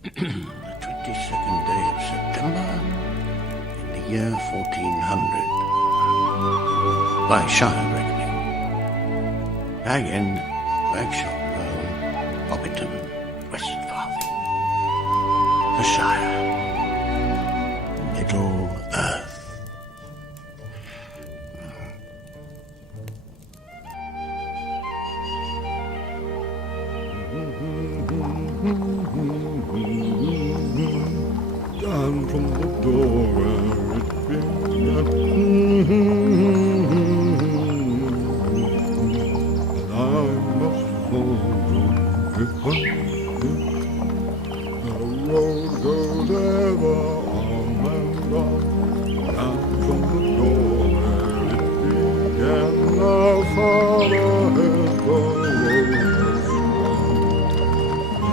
The 22nd day of September in the year 1400. By Shire reckoning. Bag End, Bagshot Row, Hobbiton, Westfarthing. The Shire. Middle Earth. Down from the door where it began, and I must follow it. The road goes ever on and on, down from the door where it began. Now follow it, the road has gone.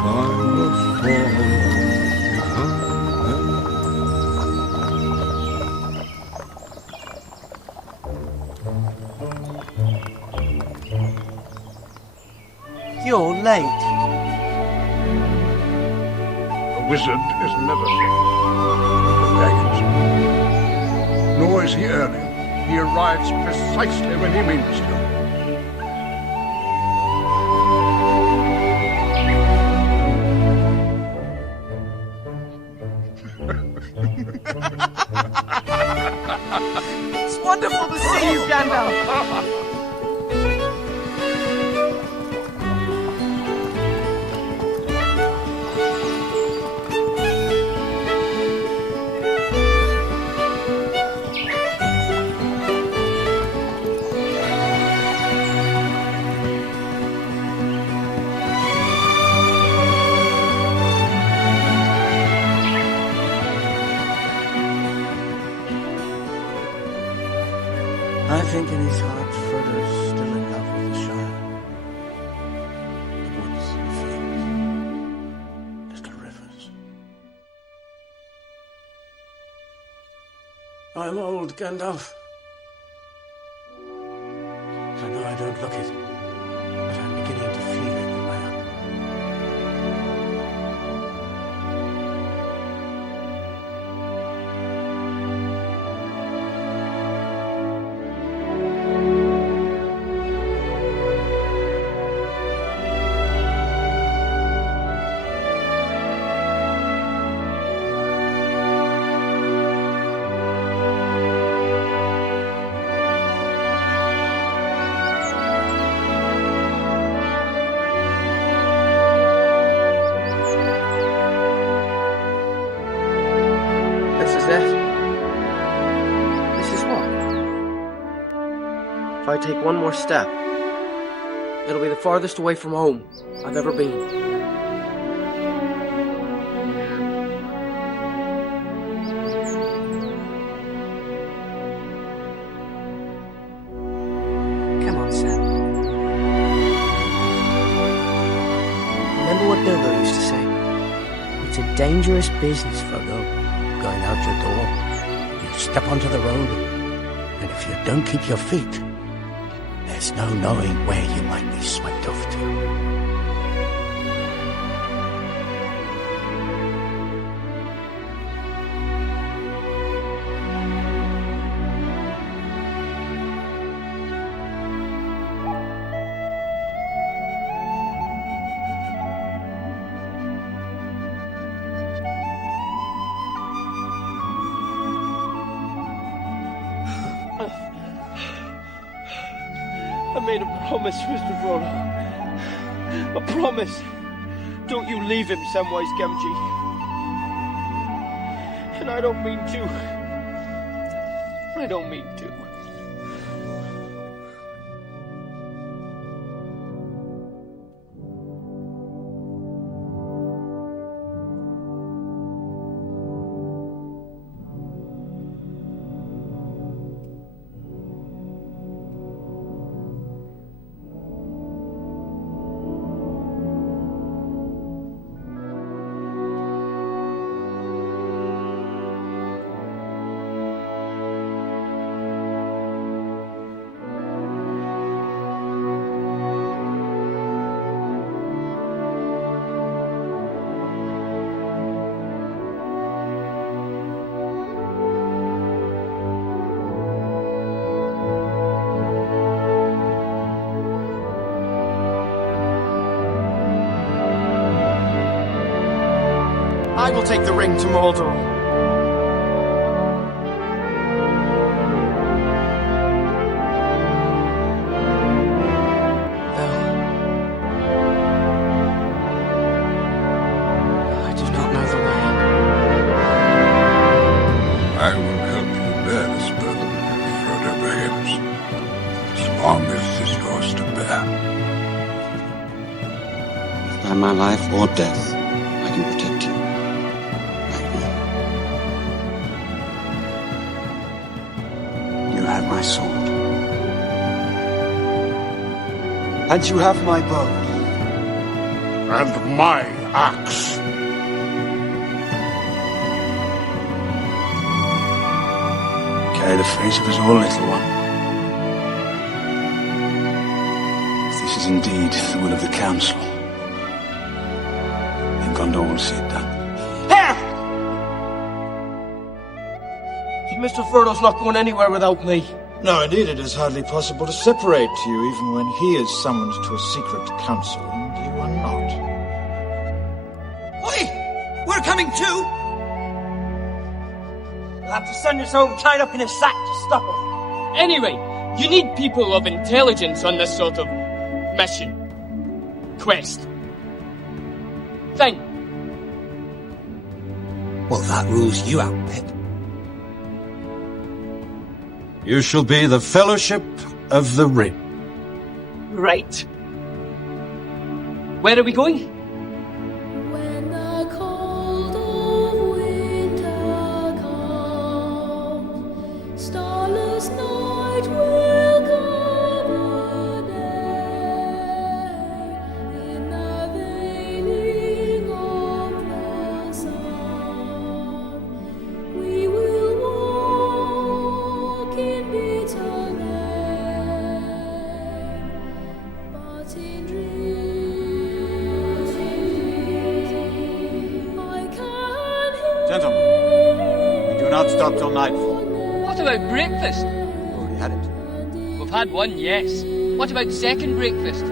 I must follow it. You're late. A wizard is never late, Dr. Baggins. Nor is he early. He arrives precisely when he means to. It's wonderful to see you, Gandalf. I think in his heart Frodo's still in love with the Shire. The woods, the fields, little rivers. I'm old, Gandalf. I know I don't look it, but I'm beginning to feel it in my heart. This is it. This is what? If I take one more step, it'll be the farthest away from home I've ever been. Come on, Sam. Remember what Bilbo used to say? It's a dangerous business, Frodo. Going out your door, you step onto the road, and if you don't keep your feet, there's no knowing where you might be swept off to. I made a promise, Mr. Frodo. A promise. Don't you leave him, Samwise Gamgee. And I don't mean to. I don't mean to. I will take the ring to Mordor. I will help you bear this burden, Frodo Baggins, as long as it is yours to bear. By my life or death, I can protect you. Right now. You have my sword. And you have my bow. And my axe. Carry the fate of us all, little one. If this is indeed the will of the Council, then Gondor will see it done. Here! Mr. Frodo's not going anywhere without me. No, indeed, it is hardly possible to separate you, even when he is summoned to a secret council, and you are not. Oi! We're coming too! We'll have to send us home tied up in a sack to stop us. Anyway, you need people of intelligence on this sort of mission. Quest. Thing. Well, that rules you out, Pip. You shall be the Fellowship of the Ring. Right. Where are we going? When the cold of winter comes, starless night will cover day. In the veiling of the sun, we will walk in bitter rain, but in dreams I can hear. Gentlemen, we do not stop till nightfall. What about breakfast? Already had it. We've had one, yes. What about second breakfast?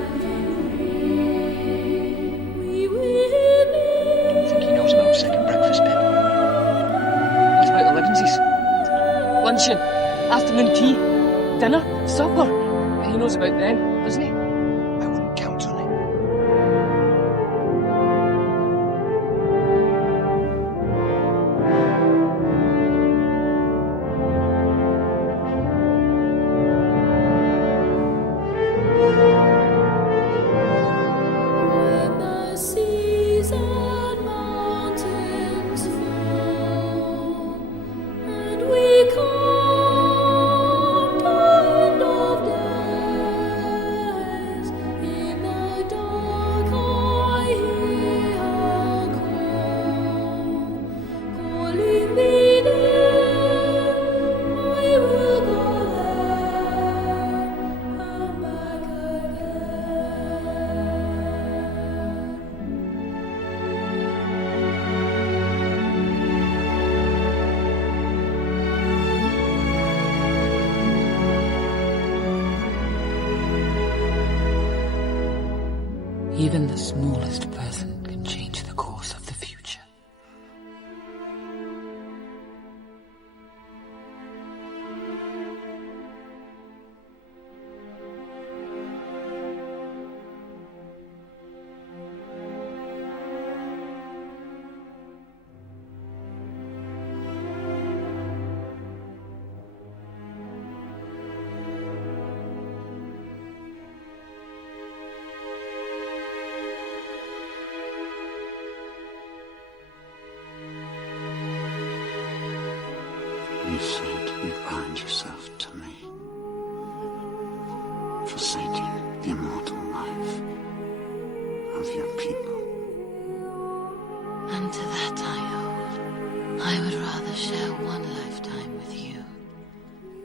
We will I think he knows about second breakfast, Pip. What about elevensies? Luncheon, afternoon tea, dinner, supper. He knows about them, doesn't he? I wouldn't count on it. when the seas and mountains fall, and we come to end of days. In the dark I hear her calling me there. I will go there and back again. Even the smallest person can change the course of the future. You said you'd bind yourself to me, forsaking the immortal life of your people. And to that I hold. I would rather share one lifetime with you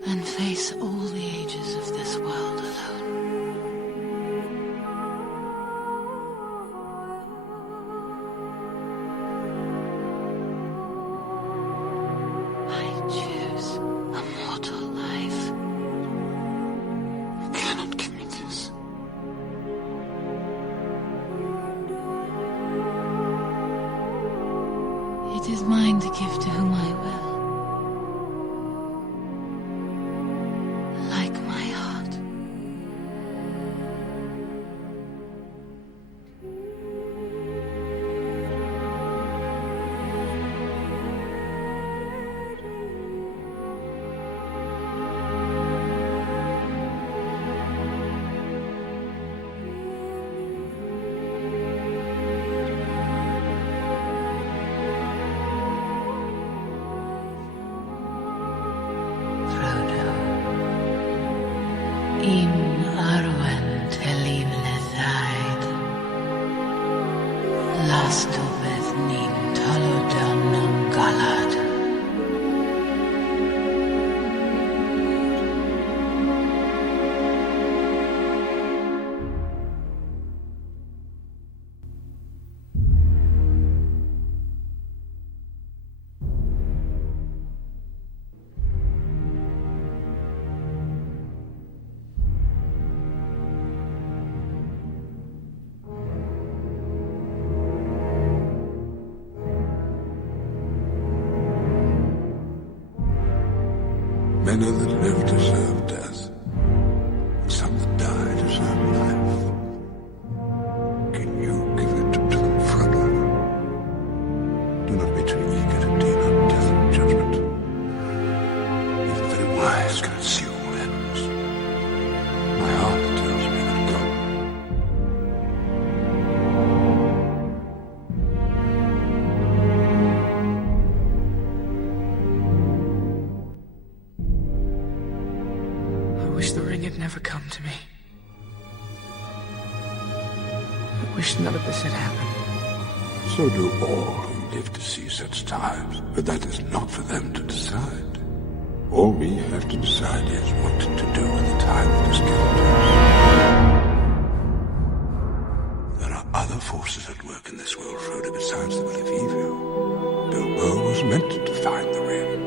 than face all the ages of this world alone. I choose a mortal life. You cannot give me this. mine to give to whom I will. Like my heart. In Arwen Telin Lethaid, Lasto Beth Nin Talodan non Galad. Many that live deserve death. Some that die deserve life. Can you give it to them, Frodo? Do not be too eager to deal out death and judgment. Even very wise can see all ends. My heart tells me that go. I wish the ring had never come to me. I wish none of this had happened. So do all who live to see such times, but that is not for them to decide. All we have to decide is what to do with the time that is given to us. There are other forces at work in this world, Frodo, besides the will of evil. Bilbo was meant to find the ring,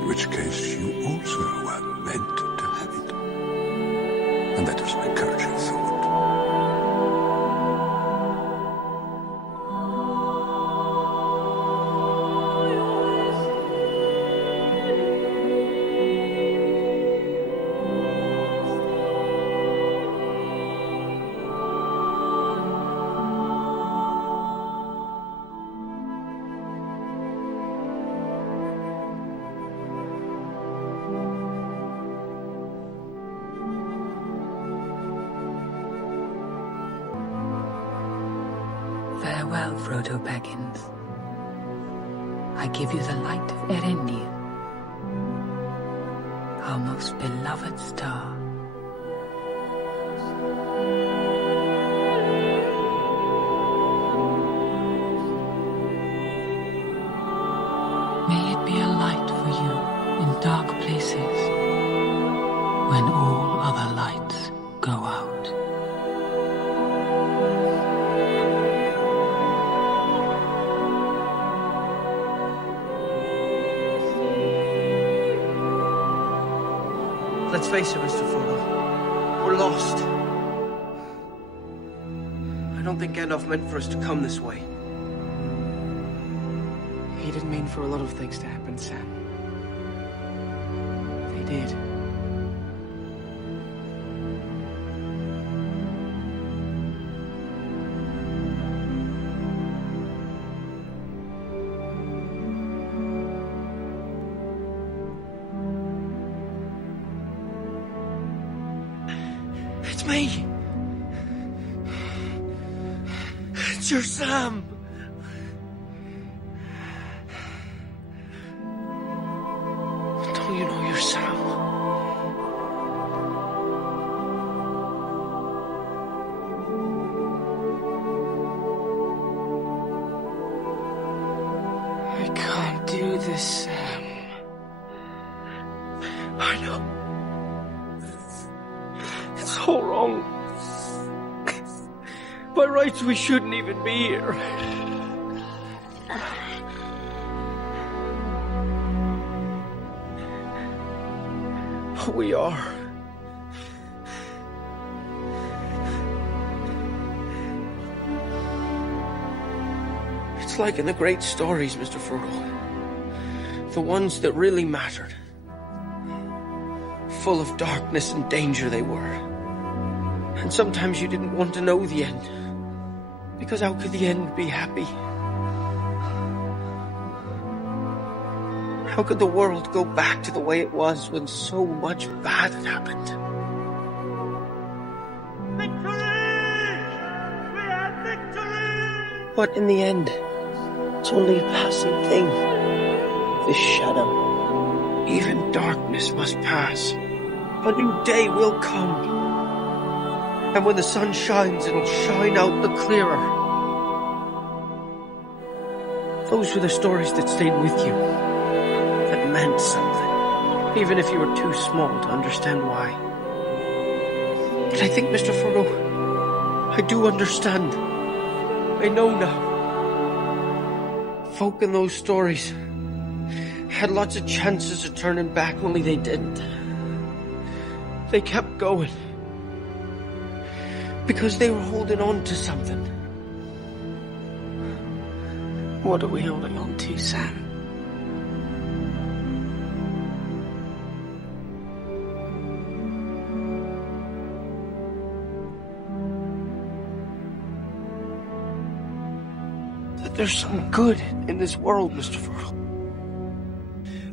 in which case you also were meant to have it. And that is an encouraging thought. Farewell, Frodo Baggins. I give you the light of Erendir, our most beloved star. May it be a light for you in dark places when all other lights go out. Let's face it, Mr. Frodo. We're lost. I don't think Gandalf meant for us to come this way. He didn't mean for a lot of things to happen, Sam. They did. It's me. It's your Sam. Don't you know your Sam? I can't do this, Sam. I know. It's all wrong. By rights, we shouldn't even be here. But we are. It's Just like in the great stories, Mr. Frodo. The ones that really mattered. Full of darkness and danger they were. And sometimes you didn't want to know the end. Because how could the end be happy? How could the world go back to the way it was when so much bad had happened? But in the end, it's only a passing thing. This shadow. Even darkness must pass. A new day will come. And when the sun shines, it'll shine out the clearer. Those were the stories that stayed with you. That meant something. Even if you were too small to understand why. But I think, Mr. Frodo, I do understand. I know now. Folk in those stories had lots of chances of turning back, only they didn't. They kept going. Because they were holding on to something. What are we holding on to, Sam? There's some good in this world, Mr. Frodo.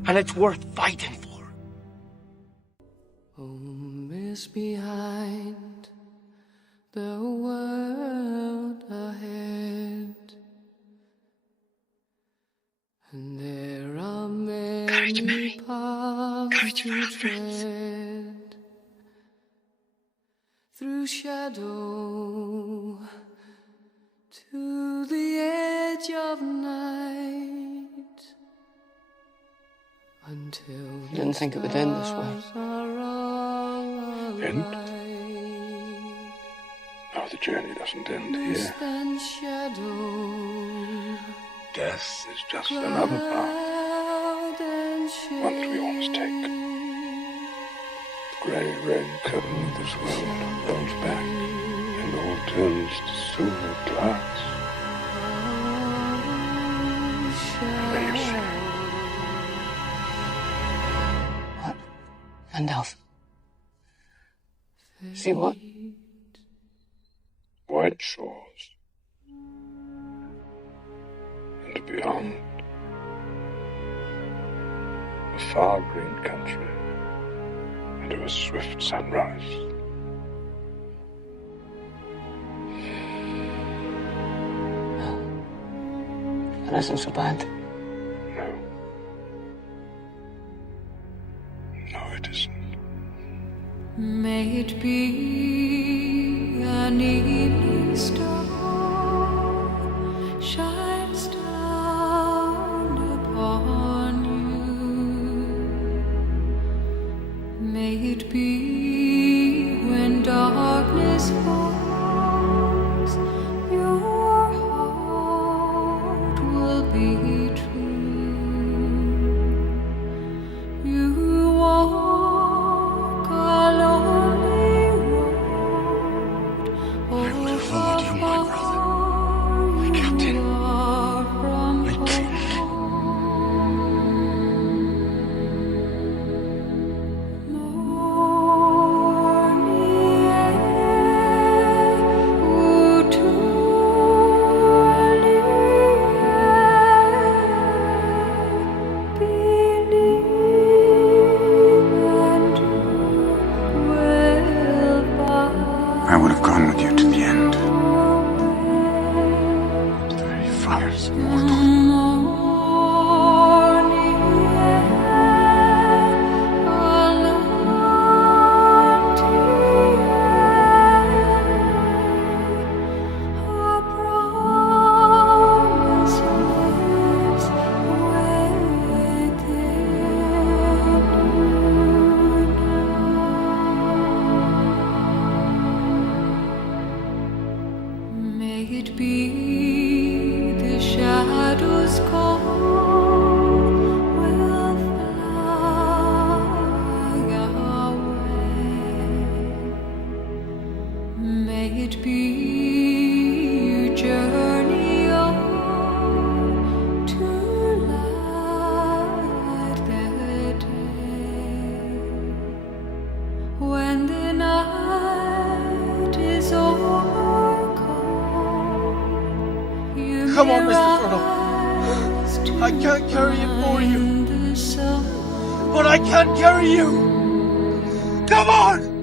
And it's worth fighting for. Oh, miss behind the world ahead. And there are many paths to tread. Through shadow to the edge of night, until I didn't think it would end this way. End? No, the journey doesn't end here. Death is just another path. One that we all must take. The grey red curtain of this world rolls back, and all turns to silver glass. And there you see. What? Gandalf. See what? White shores. And beyond, a far green country, and a swift sunrise. That isn't so bad. No. No, it isn't. May it be an evening star shines down upon you. May it be when darkness falls, your heart will be true. You walk a lonely road. I would have followed you, my brother, my captain, my king. I would have gone with you to the end. To the very fires of Mordor. May it be the shadows call will fly away. May it be you journey on Come on, Mr. Frodo. I can't carry it for you. But I can't carry you. Come on!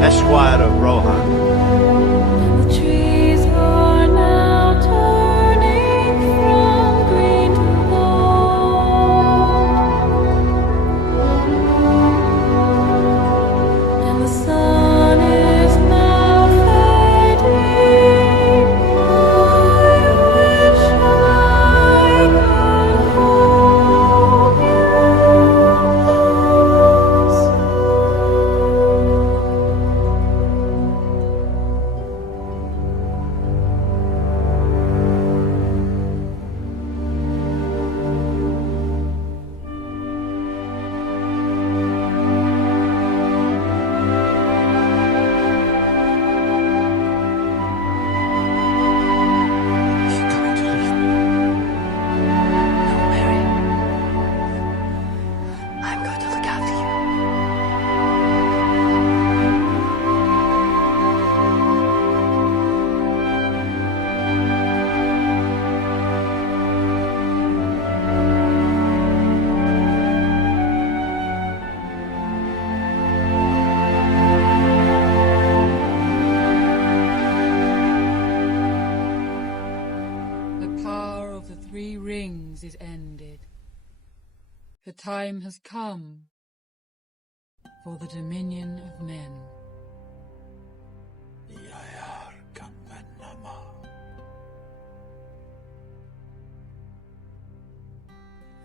Esquire of Rohan. The trees are now turning from green to gold, and the sun is now fading. I wish I could hold you close. You're going to leave me. No, Mary. I'm going to look after you. The power of the three rings is ended. The time has come for the dominion of men.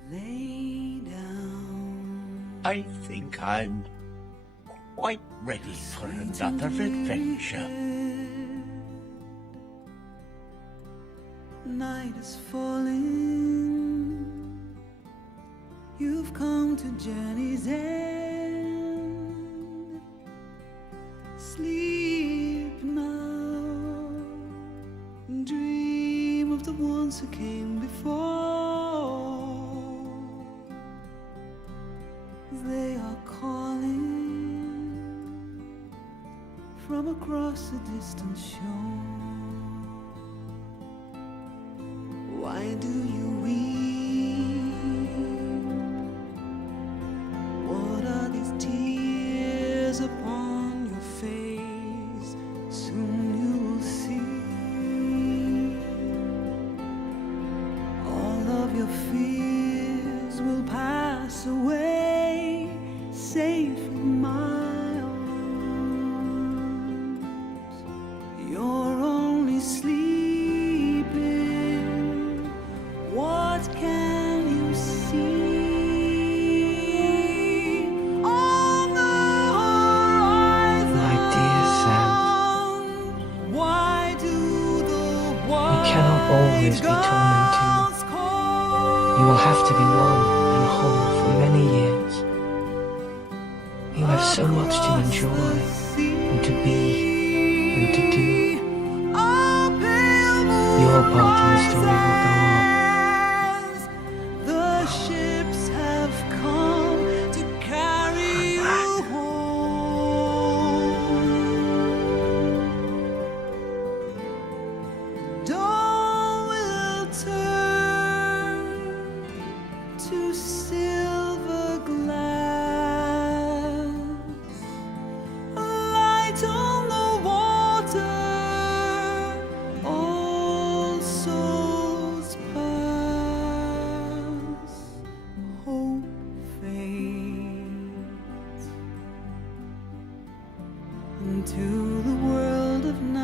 Lay down. I think I'm quite ready for another adventure. Night is falling. You've come to journey's end. Sleep now. Dream of the ones who came before. They are calling from across a distant shore. Why do you weep? What are these tears upon your face? Soon you will see all of your fears will pass away, safe in my arms. You're only sleeping. What can you see on the horizon? My dear Sam, Why do the you cannot always be torn in two. You will have to be one and whole for many years. You have so much to enjoy, and to be, and to do. Your part in the story will go on. The ships have come to carry you home. Dawn will turn to silver glass. Light on the water. All souls pass. Hope fades into the world of night.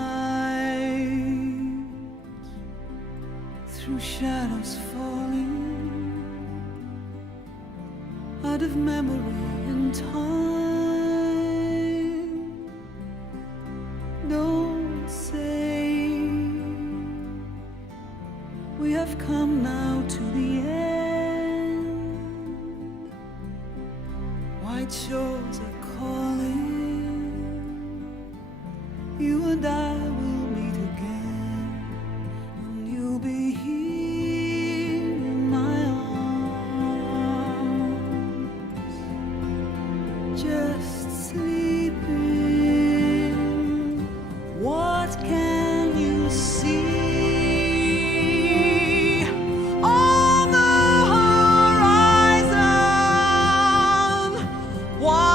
Through shadows falling out of memory and time. Don't say we have come now to the end. White shores are calling. You and I will meet again, and you'll be here in my arms, just sleeping. What can you see on the horizon? Why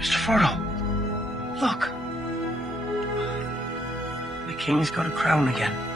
Mr. Frodo, look. The king's got a crown again.